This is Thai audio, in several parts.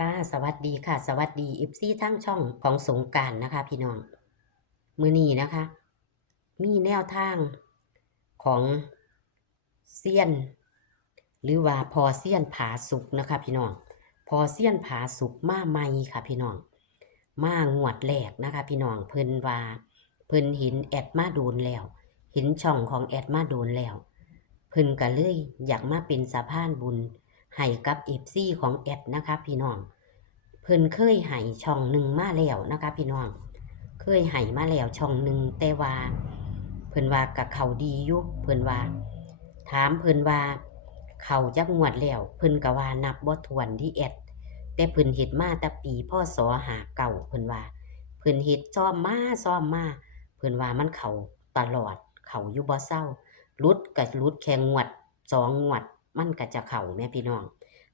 ค่ะสวัสดีค่ะสวัสดี FC ทั้งช่องของสงกรานต์นะคะพี่น้องมื้อนี้นะคะมีแนวทางของเซียนหรือว่าพอเซียนผาสุกนะคะพี่น้องพอเซียนผาสุกมาใหม่ค่ะพี่น้องมางวดแรกนะคะพี่น้องเพิ่นว่าเพิ่นเห็นแอดมาโดนแล้วเห็นช่องของแอดมาโดนแล้วเพิ่นก็เลยอยากมาเป็นสะพานบุญให้กับ FC ของแอดนะคะพี่น้อง เพิ่นเคยให้ช่องหนึ่งมาแล้วนะคะพี่น้องเคยให้มาแล้วช่องหนึ่งแต่ว่าเพิ่นว่ากับเขาดีอยู่เพิ่นว่าถามเพิ่นว่าเขาจักงวดแล้วเพิ่นก็ว่านับบ่ถ้วนที่แอดแต่เพิ่นเฮ็ดมาแต่ปีพศ59เพิ่นว่าเพิ่นเฮ็ดซ่อมมาเพิ่นว่ามันเข้าตลอดเข้าอยู่บ่เซาหลุดก็หลุดแค่งวด2งวดมันก็จะเข้าแม่พี่น้อง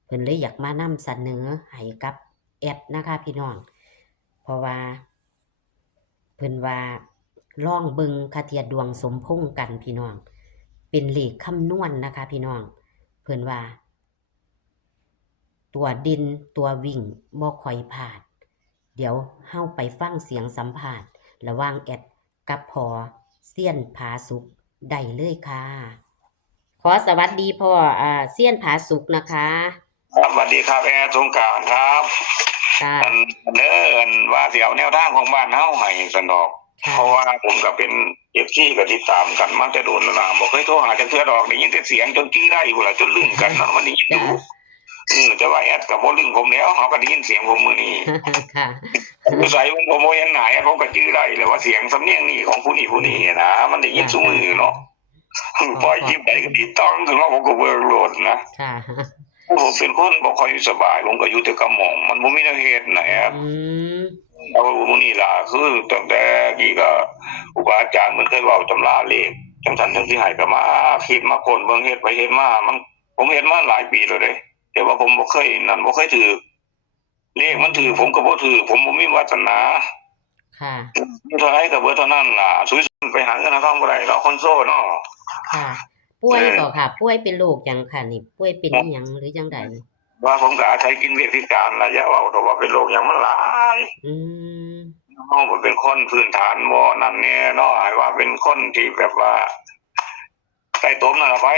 เพิ่นเลยอยากมานำเสนอให้กับ แอดนะคะพี่น้องเพราะว่าเพิ่นว่าลองเบิ่งคาเทียดวงสมพงษ์กันพี่น้องเป็นเลขคำนวณนะคะพี่น้องเพิ่นว่าตัวดินตัววิ่งบ่ค่อยพลาดเดี๋ยวเฮาไปฟังเสียงสัมภาษณ์ระหว่างแอดกับพอเซียนผาสุกได้เลยค่ะขอสวัสดีพ่อเซียนผาสุกนะคะครับสวัสดีครับสงกรานต์ครับค่ะอันว่าสิเอาแนวทางของบ้านเฮาให้สนอกเพราะว่าผมก็เป็น FC ก็ติดตามกันมาแต่โดนแล้วล่ะบ่เคยโทรหาจักเทื่อดอกได้ยินแต่เสียงจนจี้ได้พุ่นล่ะจนลืมกันเนาะมันได้ยินอยู่แต่ว่าแอดก็บ่ลืมผมแล้วเขาก็ได้ยินเสียงผมมื้อนี้ค่ะนิสัยผมบ่เห็นหน้าแอดผมก็จื้อได้เลยว่าเสียงสำเนียงนี่ของผู้นี้นะมันได้ยินซุมื้อเนาะปล่อยคลิปได้ก็ดีต้องถึงว่าผมก็เบิ่งโลดนะค่ะผมเป็นคนบ่ค่อยสบายผมก็อยู่แต่กับหม่องมันบ่มีแนวเฮ็ดนะแอบเอามื้อนี้ล่ะคือตั้งแต่กี้ก็ครูบาอาจารย์เพิ่นเคยเว้าตำราเลขจังซั่นจังซี่ให้ก็มาคิดมาค้นเบิ่งเฮ็ดไปเฮ็ดมามันผมเฮ็ดมาหลายปีแล้วเด้แต่ว่าผมบ่เคยนั่นบ่เคยถูกเลขมันถูกผมก็บ่ถูกผมบ่มีวาสนาค่ะมีเท่าไรก็เบิดเท่านั้นล่ะสุยไปหาเงินหาทองบ่ได้ดอกคนโซ่เนาะค่ะป่วยบ่ค่ะป่วยเป็นโรคหยังค่ะนี่ป่วยเป็นอิหยังหรือจังใดว่าผมก็อาศัยกินเวชพิการล่ะอย่าเว้าแต่ว่าเป็นโรคหยังมันหลายเฮาบ่เป็นคนพื้นฐานบ่นั่นแน่เนาะให้ว่าเป็นคนที่แบบว่าใต้ตมนั่นล่ะไป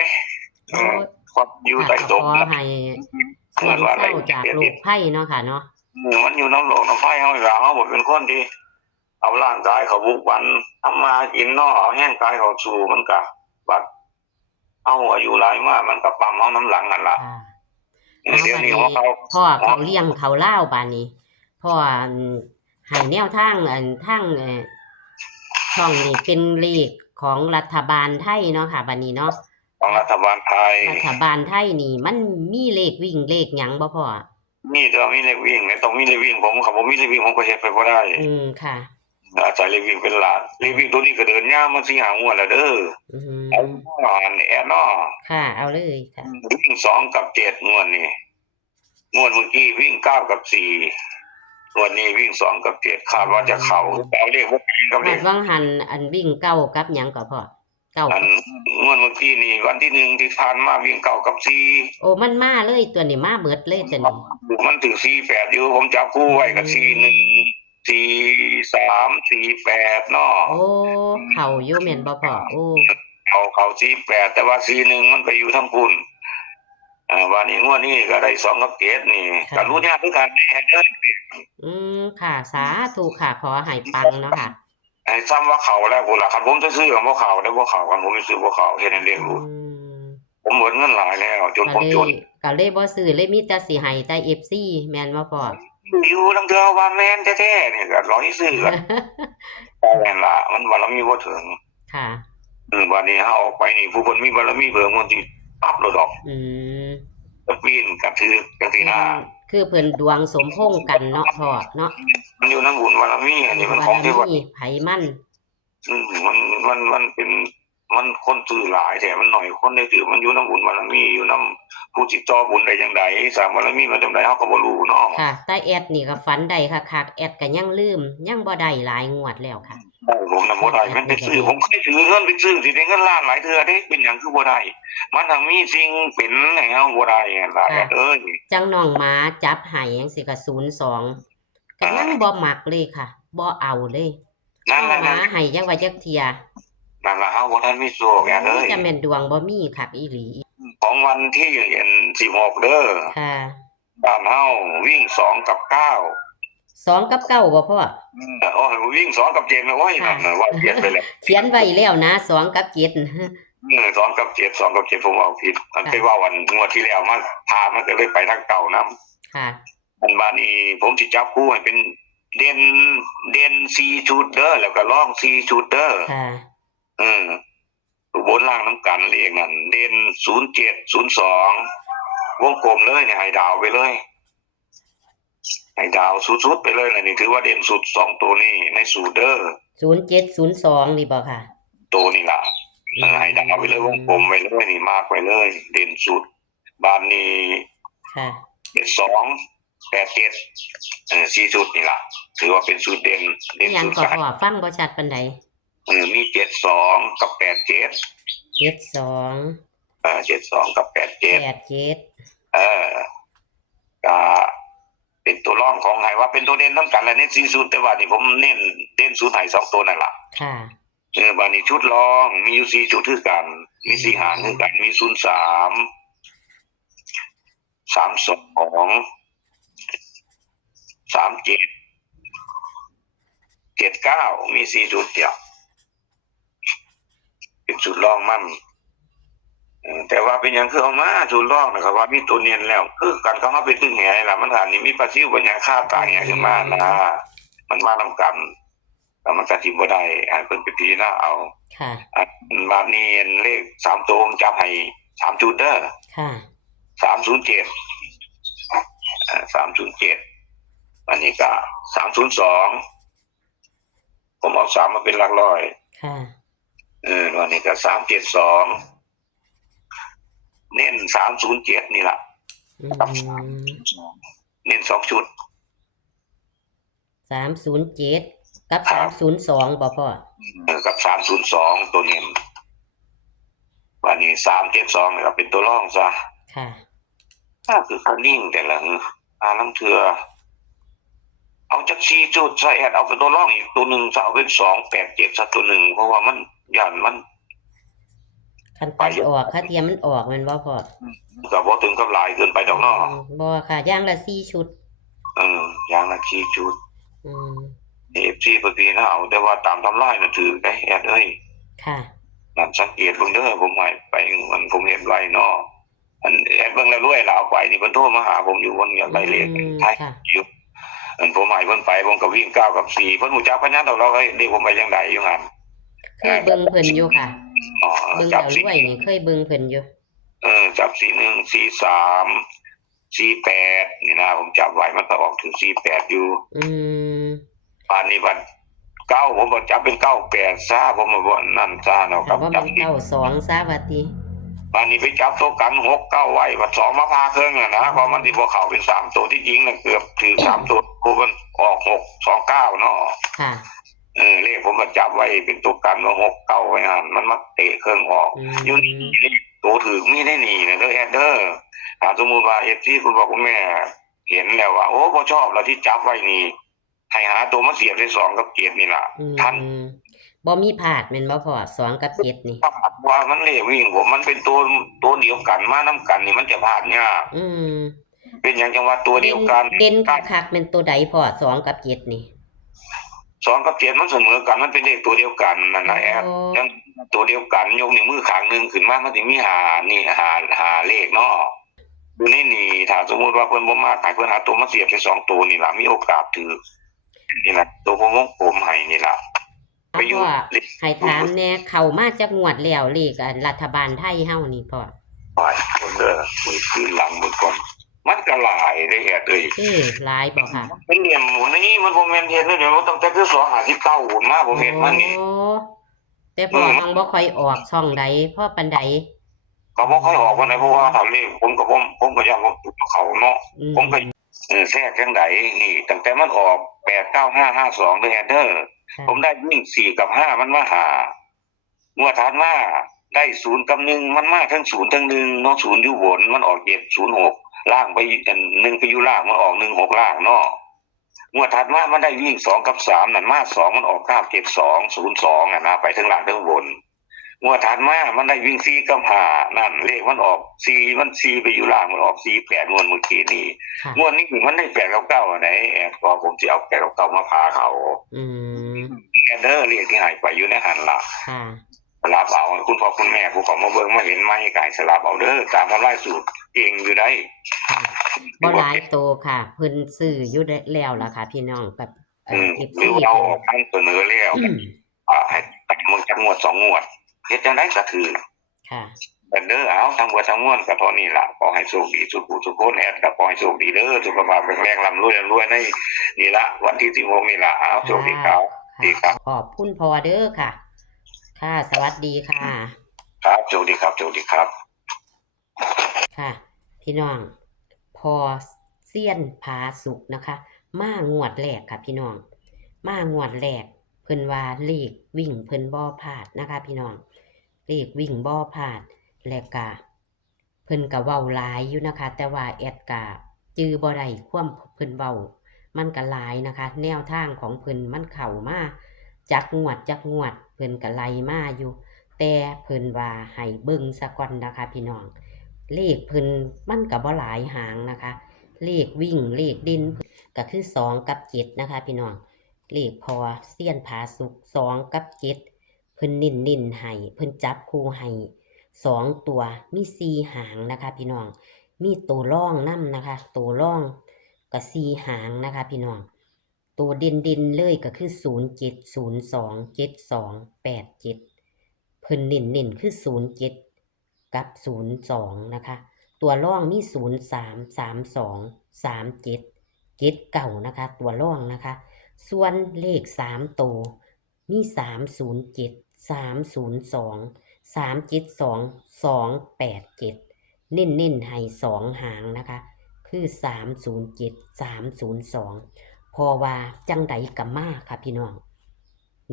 ความอยู่ใต้ตมขอให้เศร้าจากโรคภัยเนาะค่ะเนาะมันอยู่นำโลกนำไฟเฮานี่ล่ะเฮาบ่เป็นคนที่เอาร่างกายเข้าบุกบันทำมากินเนาะเอาแรงกายเข้าสู่มันก็บัดเอาอายุหลายมามันก็ปั๊มเฮานำหลังนั่นล่ะเดี๋ยวนี้พ่อเขาเลี้ยงเขาลาวบัดนี้พ่อให้แนวทางทางช่องนี้เป็นเลขของรัฐบาลไทยเนาะค่ะบัดนี้เนาะของรัฐบาลไทยนี่มันมีเลขวิ่งเลขหยังบ่พ่อมีแต่มีเลขวิ่งเนี่ยต้องมีเลขวิ่งผมครับบ่มีเลขวิ่งผมก็เฮ็ดไปบ่ได้ค่ะอาศัยเลขวิ่งเป็นหลักเลขวิ่งตัวนี้ก็เดินยาวมา4-5งวดแล้วเด้อเอาแอนเนาะค่ะเอาเลยค่ะวิ่ง2กับ7งวดนี้งวดเมื่อกี้วิ่ง9กับ4งวดนี้วิ่ง2กับ7คาดว่าจะเข้าเอาเลขบ่กับเลขวังหันอันวิ่ง9กับหยังก็พ่อ9อันงวดเมื่อกี้นี่วันที่1ที่ผ่านมาวิ่ง9กับ4โอ้มันมาเลยตัวนี้มาเบิดเลยตัวนี้มันถึง48อยู่ผมจับคู่ไว้กับ41 43 48เนาะโอ้เข้าอยู่แม่นบ่พ่อโอ้เข้า48แต่ว่า41มันไปอยู่ทั้งพุ่นวันนี้งวดนี้ก็ได้2กับ7นี่ก็รู้ยากคือกันแฮเด้อค่ะสาธุค่ะขอให้ปังเนาะค่ะไอ้ซ้ำว่าเข้าแล้วพุ่นล่ะคันผมจะซื้อก็บ่เข้าได้บ่เข้ากันผมสิซื้อบ่เข้าเฮ็ดให้เรียกรู้ผมหมดเงินหลายแล้วจนผมจนก็เลยบ่ซื้อเลยมีแต่สิให้แต่ FC แม่นบ่พ่ออยู่ลางเทื่อว่าแม่นแท้ๆนี่ก็ร้อยซื้อกันแต่นั่นล่ะมันบารมีบ่ถึงค่ะบัดนี้เฮาออกไปนี่ผู้เพิ่นมีบารมีเพิ่นมันสิปั๊บโลดดอกก็ปีนกระถือจังซี่นะคือเพิ่นดวงสมพงษ์กันเนาะพ่อเนาะมันอยู่นำบุญบารมีอันนี้มันของที่ว่าไผมันมันเป็นมันคนซื้อหลายแต่มันน้อยคนได้ถือมันอยู่นำบุญบารมีอยู่นำผู้ที่ต่อบุญได้จังได๋สร้างบารมีมาจังได๋เฮาก็บ่รู้เนาะค่ะแต่แอดนี่ก็ฝันได้คักๆแอดก็ยังลืมยังบ่ได้หลายงวดแล้วค่ะ ผมน่ะบ่ได้มันไปซื้อผมเคยถือเงินไปซื้อสิได้เงินล้านหลายเทื่อเด้เป็นหยังคือบ่ได้มันทั้งมีสิ่งเป็นให้เฮาบ่ได้ล่ะเอ้ย จังน้องหมาจับให้จังซี่ก็02ก็ยังบ่มักเลยค่ะบ่เอาเลยน้ นั่ อน ง ล่ะ หมาให้จักว่าจักเที่ย นั่นล่ะเฮาบ่ทันมีโชคเอ้ย จะแม่นดวงบ่มีคักอีหลี ของวันที่16เด้อ ค่ะ บ้านเฮาวิ่ง2กับ9 2กับ9บ่พ่อ โอ้ยวิ่ง2กับ7นะโอ้ยนั่นน่ะว่าเปลี่ยนไปแล้ว เขียนไว้แล้วนะ2กับ7 2กับ7 2กับ7ผมเอาผิดมันไปว่าวันงวดที่แล้วมาพามันก็เลยไปทางเก่านำ ค่ะ อันบาดนี้ผมสิจับคู่ให้เป็นเด่น4ชุดเด้อแล้วก็รอง4ชุดเด้อ ค่ะ ตัวบนล่างน้ำกันเลขนั่นเด่น0702วงกลมเลยเนี่ยให้ดาวไปเลยให้ดาวสุดๆไปเลยนะนี่ถือว่าเด่นสุด2ตัวนี้ในสูตรเด้อ 0702นี่บ่ค่ะ ตัวนี้ล่ะให้ดาวไปเลยวงกลมไปเลยนี่มากไปเลย เด่นสุดบานนี้ ค่ะ 2874ชุดนี่ล่ะถือว่าเป็นสูตรเด่น อีหยัง สุด ก็พ่อฟังบ่ชัดปานใด มี72กับ87 72 72กับ87 87ก็เป็นตัวรองของไห้ว่าเป็นตัวเด่นทั้งกันและเน้น4สูตรแต่ว่านี่ผมเน้นเด่นสูตรไห้2ตัวนั่นล่ะ ค่ะ บานี้ชุดรองมีอยู่4ชุดคือกันมี4หางคือกันมี03 32 37 79มี4ชุดเดียวเป็นชุดรองมันแต่ว่าเป็นอย่างคือเอามาชุดรองนะครับว่ามีตัวเนียนแล้วคือกันก็เฮาไปตึงแหล่ะมันฐานนี้มีปลาซิวปัญญาค่าตายขึ้นมานะมันมานํกันแล้วมันก็สิบ่ได้ให้เพิ่นไปพิจารณาเอา ค่ะ บาดนี้เลข3ตัวผมจับให้3จุดเด้อ ค่ะ 307 307อันนี้ก็302ผมเอา3มาเป็นหลักร้อย ค่ะ วันนี้ก็372เน้น307นี่ล่ะ อืม เน้น2ชุด 307กับ302บ่พ่อ กับ302ตัวเน้นวันนี้372นี่ก็เป็นตัวรองซะ ค่ะ คือเขานิ่งแต่ละลังเทือเอาจัก4จุดใส่แอดเอาเป็นตัวรองอีกตัวหนึงซะเอาเป็น287ซะตัวหนึงเพราะว่ามันย่านมัน คันตัดออกค่าเทียมมันออกแม่นบ่พ่อ ก็บ่ถึงกับหลายเกินไปดอกเนาะ บ่ค่ะอย่างละ4ชุด อย่างละ4จุด อืม FC เพิ่นพี่นะเอาแต่ว่าตามทำลายน่ะถือได้แอดเอ้ย ค่ะ นั่นสังเกตเบิ่งเด้อผมให้ไปมันผมเห็นไว้เนาะอันแอดเบิ่งแล้วรวยแล้วเอาไปนี่เพิ่นโทรมาหาผมอยู่วันอยากได้เลขไทยอยู่ผมให้เพิ่นไปผมก็วิ่ง9กับ4เพิ่นฮู้จักพะยันดอกเราเอ้ยเด็กผมไปจังได๋อยู่หั่น เคยเบิ่งเพิ่นอยู่ค่ะ เบิ่ง จั แล้วรวยนี่เคยเบิ่งเพิ่นอยู่ จับ41 43 48นี่นะผมจับไว้มันก็ออกถึง48อยู่ อืม ป่านนี้วัน9ผมบ่จับเป็น98ซะผมบ่นั่นซะเนาะค ถ้า รับ ว่า จั มั บ น92ซะว่าติ ป่านนี้ไปจับตัวกัน6-9ไว้ว่า2มาพาเครื่องน่ะนะเพราะมันสิบ่เข้าเป็น3ตัวที่จริงน่ะเกือบถือ3ตัวเพราะมันออก629เนาะ ค่ะ เลขผมก็จับไว้เป็นตัวกันว่า6-9ไว้หั่นมันมาเตะเครื่องออก อยู่นี่ตัวถือมีได้นี่นะเด้อแอดเด้อถ้าสมมุติว่า FC คุณบอกคุณแม่เห็นแล้วว่าโอ้บ่ชอบแล้วที่จับไว้นี่ให้หาตัวมาเสียบได้2กับ7นี่ล่ะ อืม ท่าน บ่มีพลาดแม่นบ่พ่อ2กับ7นี่ ว่ามันเลขวิ่งผมมันเป็นตัวเดียวกันมานํกันนี่มันจะพลาดยาก อืม เป็นหยังจังว่าตัวเดียวกัน เด่นคักๆแม่นตัวใดพ่อ2กับ7นี่ 2กับ7มันเสมอกันมันเป็นเลขตัวเดียวกันนั่นน่ะแอดยังตัวเดียวกันยกนิ้วมือข้างหนึงขึ้นมามันสิมี5นี่5เลขเนาะอยู่ในนี่ถ้าสมมุติว่าเพิ่นบ่มาให้เพิ่นหาตัวมาเสียบได้2ตัวนี่ล่ะมีโอกาสถือนี่ล่ะตัวผมวงกลมให้นี่ล่ะไปอยู่ พ่อให้ถามแหน่เข้ามาจักงวดแล้วเลขรัฐบาลไทยเฮานี่พ่อ ไปคนเด้อมือขึ้นหลังมือก่อนมันก็หลายได้แอดเอ้ย หลายบ่ค่ะ เป็นเหลี่ยมนี่มันบ่แม่นเฮ็ดเดี๋ยวตั้งแต่คือ259หุ่นมาผมเฮ็ดมันนี่ โอ้แต่พ่อหังบ่ค่อยออกช่องใดพ่อปานใด ก็บ่ค่อยออกวันไหนเพราะว่าทำนี่ผมก็อยากว่าเขาเนาะ อืม ผมก็แทรกจังไดนี่ตั้งแต่มันออก89552เด้อแอดเด้อ ค่ะ ผมได้วิ่ง4 กับ 5มันมา5งวดถัดมาได้0 กับ 1มันมาทั้ง0ทั้ง1เนาะ0อยู่บนมันออก706ล่างไป1ไปอยู่ล่างมันออก16ล่างเนาะงวดถัดมามันได้วิ่ง2 กับ 3นั่นมา2มันออก97202อ่ะนะไปทั้งล่างทั้งบนงวดถัดมามันได้วิ่ง4 กับ 5นั่นเลขมันออก4มัน4ไปอยู่ล่างมันออก48งวดเมื่อกี้นี้ ค่ะ งวดนี้มันได้8 กับ 9อันไหนก็ผมสิเอา8 กับ 9มาพาเขา อืม เด้อเรียกที่หายไปอยู่ในหันล่ะ ค่ะ สลับเอาคุณพ่อคุณแม่ผู้เขอมาเบิ่งมาเห็นไหมกายสลับเอาเด้อตามทำลายสูตรเก่งอยู่ได้ ค่ะบ่หลายโตค่ะ เพิ่นซื้ออยู่ได้แล้วล่ะค่ะ พี่น้องกับห FC รือเราออกทางเสนอแล้ว อืม ให้ตัดมึงจักงวด2 งวดเฮ็ดจังได๋ก็ถือ ค่ะ แต่เด้อเอาทั้งเบิดทั้งมวลก็เท่านี้ล่ะขอให้โชคดีทุกผู้ทุกคนแอดก็ขอให้โชคดีเด้อสุขภาพแข็งแรงร่ำรวยในนี่ละวันที่16นี่ล่ะเอาโชคดีครับดีครับ ขอบคุณพอเด้อค่ะ ค่ะ สวัสดีค่ะ ครับโชคดีครับโชคดีครับ ค่ะ พี่น้อง พอเซียนผาสุกนะคะ มางวดแรกค่ะพี่น้อง มางวดแรกเพิ่นว่าเลขวิ่งเพิ่นบ่พลาดนะคะ พี่น้อง เลขวิ่งบ่พลาดและก็เพิ่นก็เว้าหลายอยู่นะคะ แต่ว่าแอดก็จื้อบ่ได้ความเพิ่นเว้ามันก็หลายนะคะ แนวทางของเพิ่นมันเข้ามาจักงวดเพิ่นก็ไล่มาอยู่ แต่เพิ่นว่าให้เบิ่งซะก่อนนะคะ พี่น้อง เลขเพิ่นมันก็บ่หลายหางนะคะ เลขวิ่งเลขเด่นก็คือ2กับ7นะคะ พี่น้อง เลขพอเซียนผาสุก2กับ7เพิ่นเน้นๆให้เพิ่นจับคู่ให้2ตัวมี4หางนะคะ พี่น้อง มีตัวร่องนำนะคะ ตัวร่องก็4หางนะคะ พี่น้อง ตัวเด่นๆเลยก็คือ07 02 72 87เพิ่นเน้นๆคือ07กับ02นะคะ ตัวร่องมี03 32 37 79นะคะ ตัวร่องนะคะ ส่วนเลข3ตัวมี307 302 372 287เน้นๆให้2หางนะคะ คือ307 302พอว่าจังใดก็มาค่ะพี่น้อง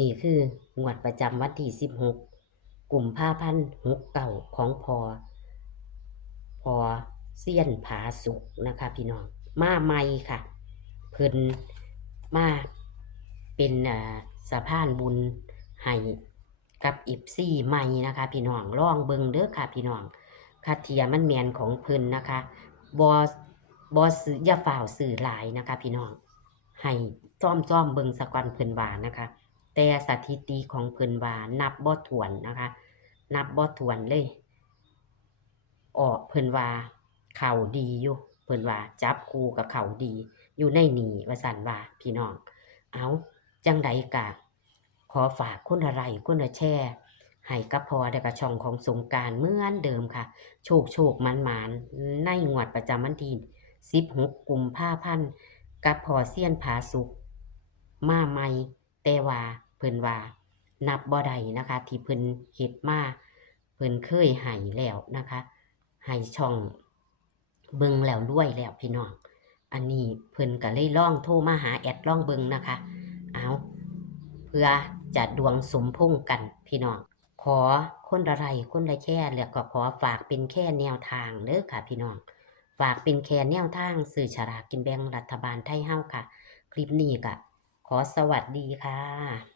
นี่คืองวดประจำวันที่16กุมภาพันธ์69ของพอเซียนผาสุกนะคะพี่น้อง มาใหม่ค่ะ เพิ่นมาเป็นสะพานบุญให้กับFCใหม่นะคะ พี่น้องลองเบิ่งเด้อค่ะพี่น้องคาเทียมันแมนของเพิ่นนะคะบ่ซื้ออย่าฝ่าวซื้อหลายนะคะ พี่น้องให้จ้อมเบิ่งสะก่อนเพิ่นว่านะคะ แต่สถิติของเพิ่นว่านับบ่ถ้วนนะคะ นับบ่ถ้วนเลยออกเพิ่นว่าเข้าดีอยู่เพิ่นว่าจับคู่กับเข้าดีอยู่ในนี้ว่าซั่นว่าพี่น้องเอาจังใดก็ขอฝากคนละไลค์คนละแชร์ให้กับพอและก็ช่องของสงกรานต์เหมือนเดิมค่ะ โชคๆหมานๆในงวดประจำวันที่16กุมภาพันธ์กับพอเซียนผาสุกมาใหม่แต่ว่าเพิ่นว่านับบ่ได้นะคะ ที่เพิ่นเฮ็ดมาเพิ่นเคยให้แล้วนะคะให้ช่องเบิ่งแล้วรวยแล้วพี่น้องอันนี้เพิ่นก็เลยลองโทรมาหาแอดลองเบิ่งนะคะเอาเพื่อจะดวงสมพงษ์กันพี่น้องขอคนละไลค์คนละแชร์แล้วก็ขอฝากเป็นแค่แนวทางเด้อค่ะพี่น้องฝากเป็นแค่แนวทางซื้อฉลากกินแบ่งรัฐบาลไทยเฮาค่ะคลิปนี้ก็ขอสวัสดีค่ะ